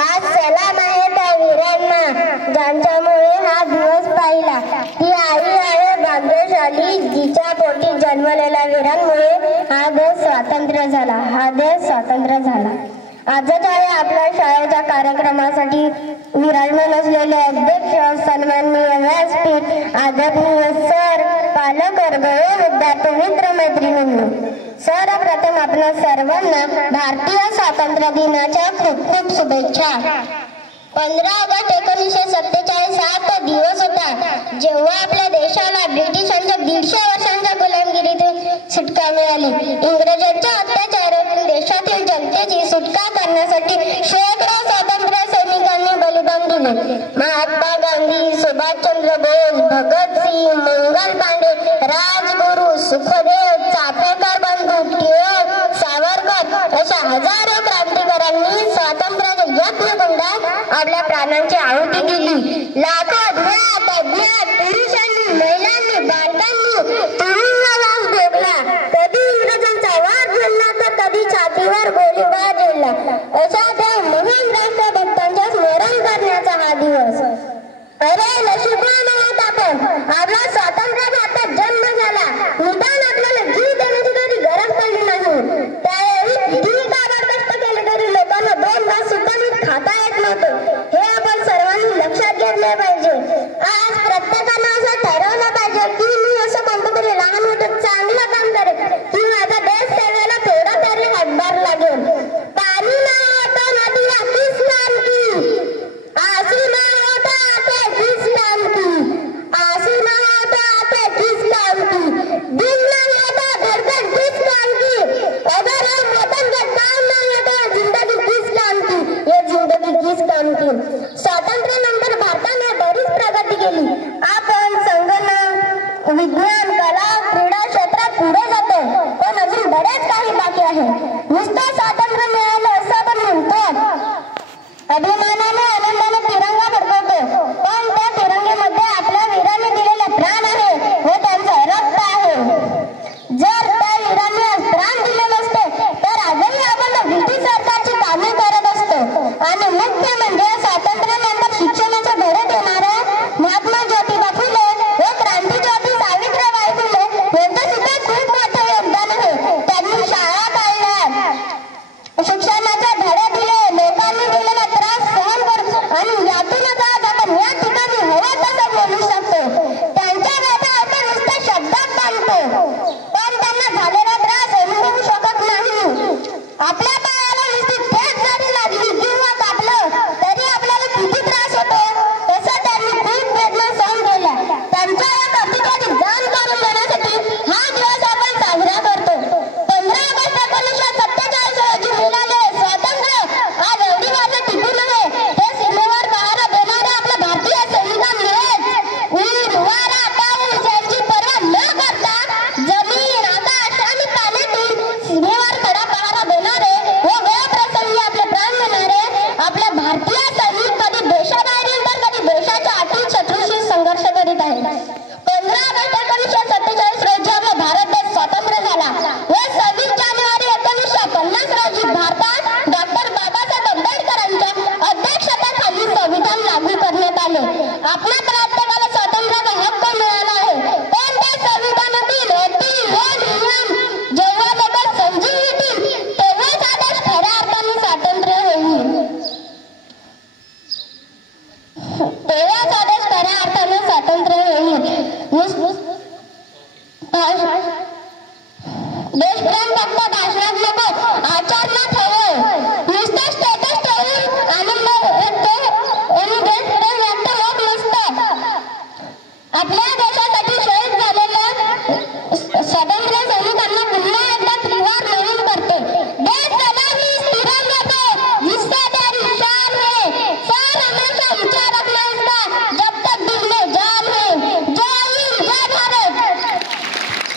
आज सलाम आहे त्या वीरांना ज्यांच्यामुळे हा दिवस पाहिला। ती आई आहे भाग्यशाली जिच्या पोटी जन्मलेल्या वीरांमुळे हा देश स्वातंत्र्य झाला। आजच आहे आपल्या शाळेच्या कार्यक्रमासाठी विराजमान असलेले अध्यक्ष, सन्माननीय व्यासपीठ, आदरणीय सर, पालक वर्ग, विद्यार्थी मित्र मैत्रिणींनो, सर्वप्रथम आपल्या सर्वांना भारतीय स्वातंत्र्य दिनाच्या खूप खूप शुभेच्छा। 15 ऑगस्ट 1947 हा तो दिवस होता जेव्हा आपल्या देशाला ब्रिटिशांच्या 150 वर्षांच्या गुलामगिरीतून सुटका मिळाली। इंग्रजांच्या अत्याचारातून देशातील जनतेची सुटका करण्यासाठी शेकडो स्वातंत्र्य सैनिकांनी बलिदान दिले। महात्मा गांधी, सुभाषचंद्र बोस, भगतसिंग, मंगल पांडे, राजगुरू, सुखदेव, चाफेकर बंधू, टिळक, सावरकर अशा हजारो क्रांतिकारकांनी स्वातंत्र्याच्या यज्ञकुंडात आपल्या प्राणांची आहुती दिली। लाखो